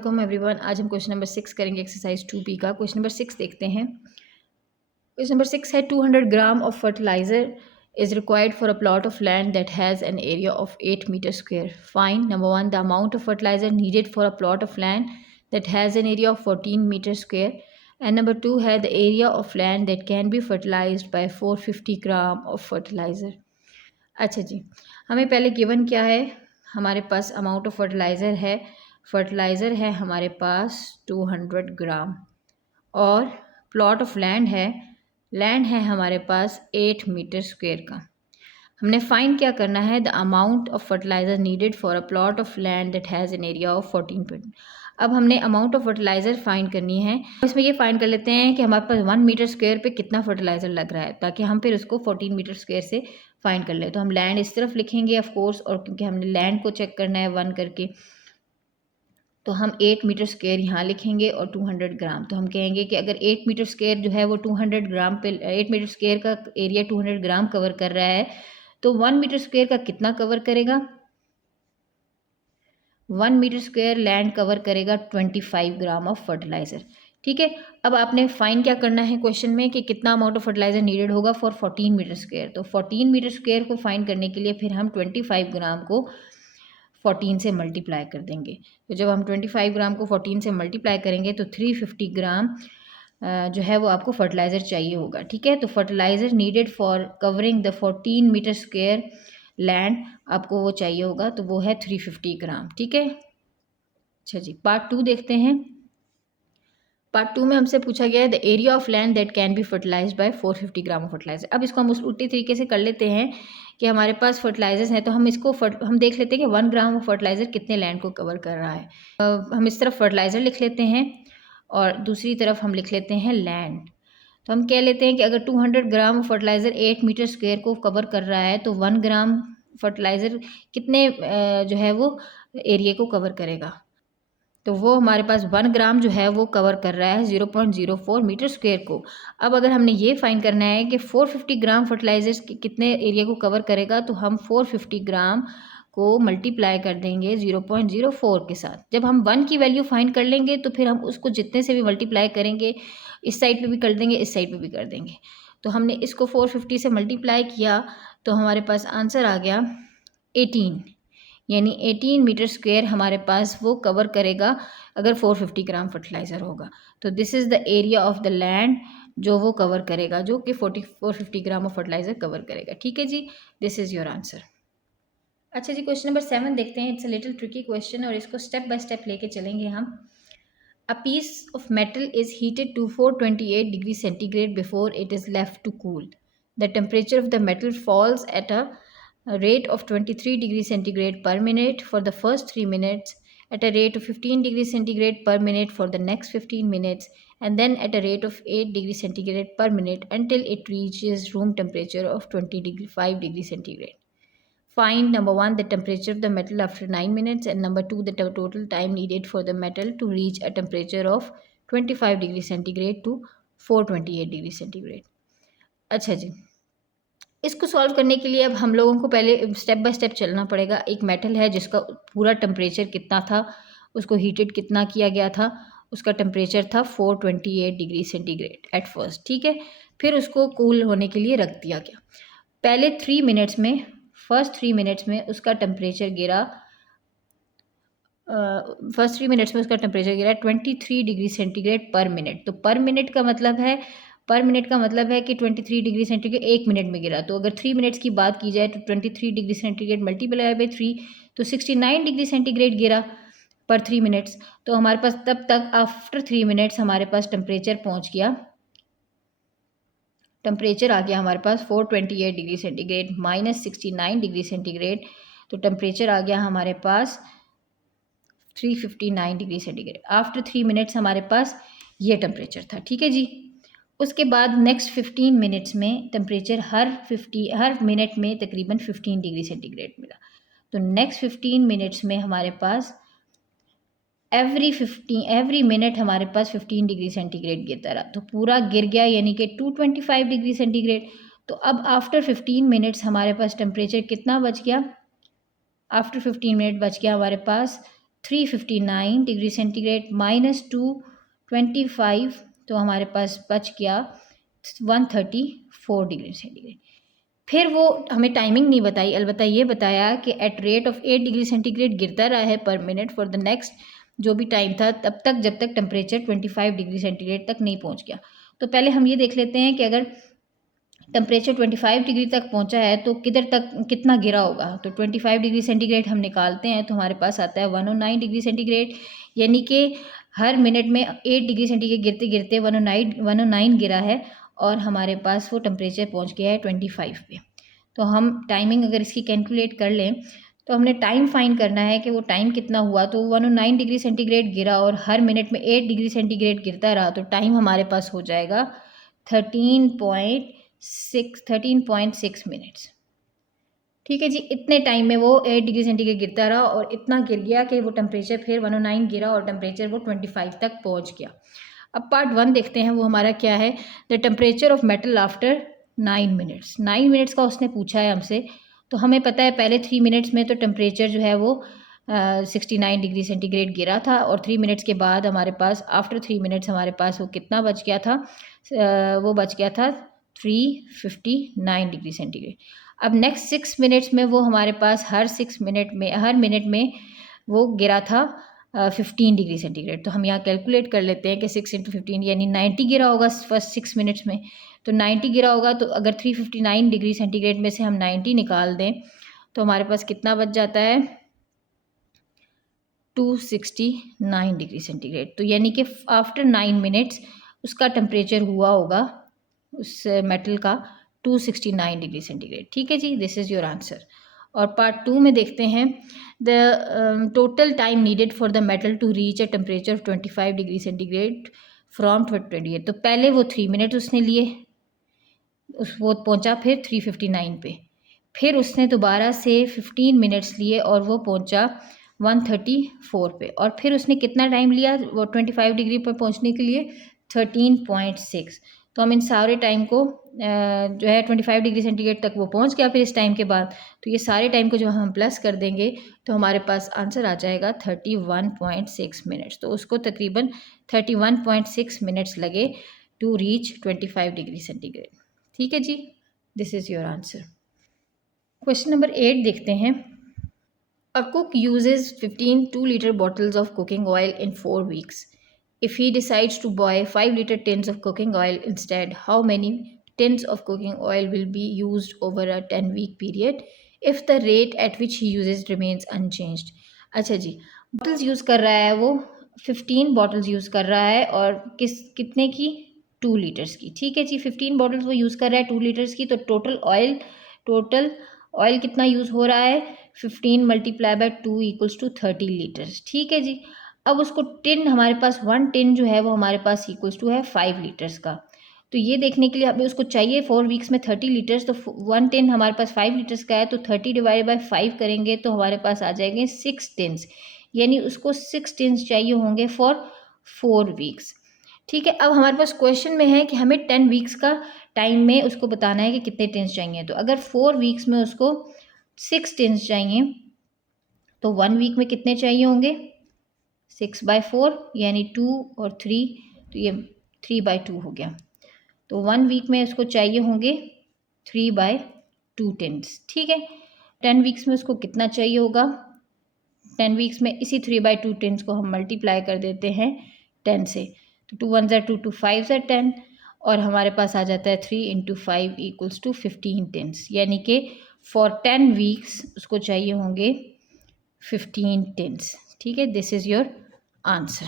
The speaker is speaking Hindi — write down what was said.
वालेकुम एवरीवन। आज हम क्वेश्चन नंबर 6 करेंगे एक्सरसाइज 2B का। क्वेश्चन नंबर 6 देखते हैं। क्वेश्चन नंबर 6 है 200 gram of fertiliser is required for a plot of land that has an area of 8 meter square. Find number 1 the amount of fertilizer needed for a plot of land that has an area of 14 meter square, and number 2 है the area of land that can be fertilized by 450 gram of fertilizer. अच्छा जी, हमें पहले गिवन क्या है, हमारे पास अमाउंट ऑफ फर्टिलाइज़र है हमारे पास 200 ग्राम, और प्लॉट ऑफ लैंड है हमारे पास 8 मीटर स्क्वायर का। हमने फाइंड क्या करना है, the amount of fertiliser needed for a plot of land that has an area of 14 point. अब हमने अमाउंट ऑफ फर्टिलाइज़र फाइंड करनी है। इसमें ये फाइंड कर लेते हैं कि हमारे पास 1 मीटर स्क्वायर पे कितना फर्टिलाइज़र लग रहा है, ताकि हम फिर उसको 14 मीटर स्क्वायर से फाइंड कर लें। तो हम लैंड इस तरफ लिखेंगे ऑफ कोर्स, और क्योंकि हमने लैंड को चेक करना है 1 करके, तो हम 8 मीटर स्क्वायर यहाँ लिखेंगे और 200 ग्राम। तो हम कहेंगे कि अगर 8 मीटर स्क्वायर जो है वो 200 ग्राम पे 8 मीटर स्क्वायर का एरिया 200 ग्राम कवर कर रहा है, तो 1 मीटर स्क्वायर का कितना कवर करेगा? 1 मीटर स्क्वायर लैंड कवर करेगा 25 ग्राम ऑफ फर्टिलाइज़र। ठीक है, अब आपने फाइंड क्या करना है क्वेश्चन में कि कितना अमाउंट ऑफ फर्टिलाइज़र नीडेड होगा फॉर 14 मीटर स्क्वायर। तो 14 मीटर स्क्वायर को फाइंड करने के लिए फिर हम 25 ग्राम को 14 से मल्टीप्लाई कर देंगे। तो जब हम 25 ग्राम को 14 से मल्टीप्लाई करेंगे तो 350 ग्राम जो है वो आपको फर्टिलाइज़र चाहिए होगा। ठीक है, तो fertiliser needed for covering the 14 metre square land आपको वो चाहिए होगा, तो वो है 350 ग्राम। ठीक है, अच्छा जी, पार्ट 2 देखते हैं। पार्ट 2 में हमसे पूछा गया है the area of land that can be fertilised by 450 gram of fertiliser. अब इसको हम उस उल्टी तरीके से कर लेते हैं कि हमारे पास फर्टिलाइजर्स हैं, तो हम इसको हम देख लेते हैं कि 1 ग्राम ऑफ फर्टिलाइज़र कितने लैंड को कवर कर रहा है। हम इस तरफ फर्टिलाइज़र लिख लेते हैं और दूसरी तरफ हम लिख लेते हैं लैंड। तो हम कह लेते हैं कि अगर 200 ग्राम फर्टिलाइज़र 8 मीटर स्क्वायर को कवर कर रहा है, तो 1 ग्राम फर्टिलाइज़र कितने जो है वो एरिया को कवर करेगा। तो वो हमारे पास 1 ग्राम जो है वो कवर कर रहा है 0.04 मीटर स्क्वायर को। अब अगर हमने ये फाइंड करना है कि 450 ग्राम फर्टिलाइजर्स कितने एरिया को कवर करेगा, तो हम 450 ग्राम को मल्टीप्लाई कर देंगे 0.04 के साथ। जब हम 1 की वैल्यू फाइंड कर लेंगे तो फिर हम उसको जितने से भी मल्टीप्लाई करेंगे, इस साइड पे भी कर देंगे, इस साइड पे भी कर देंगे। तो हमने इसको 450 से मल्टीप्लाई किया तो हमारे पास आंसर आ गया 18, यानी 18 मीटर स्क्वायर हमारे पास वो कवर करेगा अगर 450 ग्राम फर्टिलाइज़र होगा। तो this is the area of the land जो वो कवर करेगा, जो कि 450 ग्राम ऑफ फर्टिलाइज़र कवर करेगा। ठीक है जी, दिस इज़ योर आंसर। अच्छा जी, क्वेश्चन नंबर 7 देखते हैं। It's a little tricky question और इसको स्टेप बाय स्टेप लेके चलेंगे हम। A piece of metal is heated to 428 degrees centigrade before it is left to cool. The temperature of the metal falls at a rate of 23 degrees centigrade per minute for the first 3 minutes, at a rate of 15 degrees centigrade per minute for the next 15 minutes, and then at a rate of 8 degrees centigrade per minute until it reaches room temperature of 25 degrees centigrade. Find number 1 the temperature of the metal after 9 minutes, and number 2 the total time needed for the metal to reach a temperature of 25 degree centigrade to 428 degree centigrade. अच्छा जी, इसको सॉल्व करने के लिए अब हम लोगों को पहले स्टेप बाय स्टेप चलना पड़ेगा। एक मेटल है जिसका पूरा टेम्परेचर कितना था, उसको हीटेड कितना किया गया था, उसका टेम्परेचर था 428 डिग्री सेंटीग्रेड एट फर्स्ट। ठीक है, फिर उसको कूल होने के लिए रख दिया गया। पहले 3 मिनट्स में, फर्स्ट 3 मिनट्स में उसका टेम्परेचर गिरा 23 डिग्री सेंटीग्रेड पर मिनट। तो पर मिनट का मतलब है कि 23 डिग्री सेंटीग्रेड 1 मिनट में गिरा। तो अगर 3 मिनट्स की बात की जाए तो 23 डिग्री सेंटीग्रेड मल्टीप्लाई बाई 3, तो 69 डिग्री सेंटीग्रेड गिरा पर 3 मिनट्स। तो हमारे पास तब तक आफ्टर 3 मिनट्स हमारे पास टेम्परेचर पहुंच गया, टेम्परेचर आ गया हमारे पास 428 degree centigrade minus 69 degree centigrade. तो टेम्परेचर आ गया हमारे पास 359 डिग्री सेंटीग्रेड। आफ्टर 3 मिनट्स हमारे पास ये टेम्परेचर था। ठीक है जी, उसके बाद नेक्स्ट 15 मिनट्स में टेम्परेचर हर मिनट में तकरीबन 15 डिग्री सेंटीग्रेड मिला। तो नेक्स्ट 15 मिनट्स में हमारे पास एवरी मिनट हमारे पास 15 डिग्री सेंटीग्रेड गिरता रहा, तो पूरा गिर गया यानी कि 225 डिग्री सेंटीग्रेड। तो अब आफ्टर 15 मिनट्स हमारे पास टेम्परेचर कितना बच गया? आफ्टर 15 मिनट बच गया हमारे पास 359 डिग्री सेंटीग्रेड माइनस 225, तो हमारे पास बच गया 134 डिग्री सेंटीग्रेड। फिर वो हमें टाइमिंग नहीं बताई, अलबत्ता ये बताया कि at rate of 8 degree centigrade गिरता रहा है पर मिनट फॉर द नेक्स्ट जो भी टाइम था तब तक जब तक टेम्परेचर 25 डिग्री सेंटीग्रेड तक नहीं पहुंच गया। तो पहले हम ये देख लेते हैं कि अगर टेम्परेचर 25 डिग्री तक पहुंचा है तो किधर तक कितना गिरा होगा। तो 25 डिग्री सेंटीग्रेड हम निकालते हैं तो हमारे पास आता है 109 डिग्री सेंटीग्रेड, यानी कि हर मिनट में 8 डिग्री सेंटीग्रेड गिरते गिरते 109 गिरा है और हमारे पास वो टेम्परेचर पहुंच गया है 25 पे। तो हम टाइमिंग अगर इसकी कैलकुलेट कर लें तो हमने टाइम फाइंड करना है कि वो टाइम कितना हुआ। तो 109 डिग्री सेंटीग्रेड गिरा और हर मिनट में 8 डिग्री सेंटीग्रेड गिरता रहा, तो टाइम हमारे पास हो जाएगा 13.6 मिनट्स। ठीक है जी, इतने टाइम में वो 8 डिग्री सेंटीग्रेड गिरता रहा और इतना गिर गया कि वो टेम्परेचर फिर 109 गिरा और टेम्परेचर वो 25 तक पहुंच गया। अब पार्ट 1 देखते हैं, वो हमारा क्या है। The temperature of metal after 9 minutes. 9 minutes का उसने पूछा है हमसे, तो हमें पता है पहले 3 मिनट्स में तो टेम्परेचर जो है वो 69 डिग्री सेंटीग्रेड गिरा था और 3 मिनट्स के बाद हमारे पास आफ्टर 3 मिनट्स हमारे पास वो कितना बच गया था, वो बच गया था 359 डिग्री सेंटीग्रेड। अब नेक्स्ट 6 मिनट्स में वो हमारे पास हर मिनट में वो गिरा था 15 डिग्री सेंटीग्रेड। तो हम यहाँ कैलकुलेट कर लेते हैं कि 6 × 15 यानी 90 गिरा होगा फर्स्ट 6 मिनट्स में। तो 90 गिरा होगा, तो अगर 359 डिग्री सेंटीग्रेड में से हम 90 निकाल दें तो हमारे पास कितना बच जाता है 269 डिग्री सेंटीग्रेड। तो यानी कि आफ्टर 9 मिनट्स उसका टेम्परेचर हुआ होगा उस मेटल का 269 डिग्री सेंटीग्रेड। ठीक है जी, दिस इज़ योर आंसर। और पार्ट 2 में देखते हैं the total time needed for the metal to reach a temperature of 25 degree centigrade from 28। तो पहले वो 3 मिनट उसने लिए, वो पहुंचा फिर 359 पे, फिर उसने दोबारा से 15 मिनट्स लिए और वो पहुंचा 134 पे, और फिर उसने कितना टाइम लिया वो 25 डिग्री पर पहुंचने के लिए 13.6। तो हम इन सारे टाइम को जो है 25 डिग्री सेंटीग्रेड तक वो पहुंच गया फिर इस टाइम के बाद, तो ये सारे टाइम को जो हम प्लस कर देंगे तो हमारे पास आंसर आ जाएगा 31.6 मिनट्स। तो उसको तकरीबन 31.6 मिनट्स लगे टू रीच 25 डिग्री सेंटीग्रेड। ठीक है जी, this is your answer. Question number 8 देखते हैं। A cook uses 15 2-liter bottles of cooking oil in 4 weeks. If he decides to buy 5-liter tins of cooking oil instead, how many tins of cooking oil will be used over a 10-week period if the rate at which he uses remains unchanged? अच्छा जी, बॉटल्स यूज़ कर रहा है वो 15 बॉटल्स यूज़ कर रहा है और कितने की 2 लीटर्स की। ठीक है जी, 15 बॉटल्स वो यूज़ कर रहा है 2 लीटर्स की, तो टोटल ऑयल कितना यूज़ हो रहा है 15 मल्टीप्लाई बाय 2 = 30 लीटर्स। ठीक है जी, अब उसको टिन हमारे पास 1 टिन जो है वो हमारे पास इक्वल्स टू है 5 लीटर्स का। तो ये देखने के लिए हमें उसको चाहिए 4 वीक्स में 30 लीटर्स, तो 1 टिन हमारे पास 5 लीटर्स का है, तो 30 डिवाइड बाय 5 करेंगे तो हमारे पास आ जाएंगे 6 टिन्स, यानी उसको 6 टिन्स चाहिए होंगे फॉर 4 वीक्स। ठीक है, अब हमारे पास क्वेश्चन में है कि हमें 10 वीक्स का टाइम में उसको बताना है कि कितने टिन्स चाहिए। तो अगर 4 वीक्स में उसको 6 टिन्स चाहिए तो 1 वीक में कितने चाहिए होंगे 6/4 यानी 2 और 3, तो ये 3/2 हो गया। तो 1 वीक में उसको चाहिए होंगे 3/2 टिन्स। ठीक है, 10 वीक्स में उसको कितना चाहिए होगा 10 वीक्स में इसी 3/2 टिन्स को हम मल्टीप्लाई कर देते हैं 10 से, तो 2 1 = 2 2 5 = 10 और हमारे पास आ जाता है 3 × 5 = 15 टिन्स, यानी कि फॉर 10 वीक्स उसको चाहिए होंगे 15 टिन्स। ठीक है, दिस इज़ योर आंसर।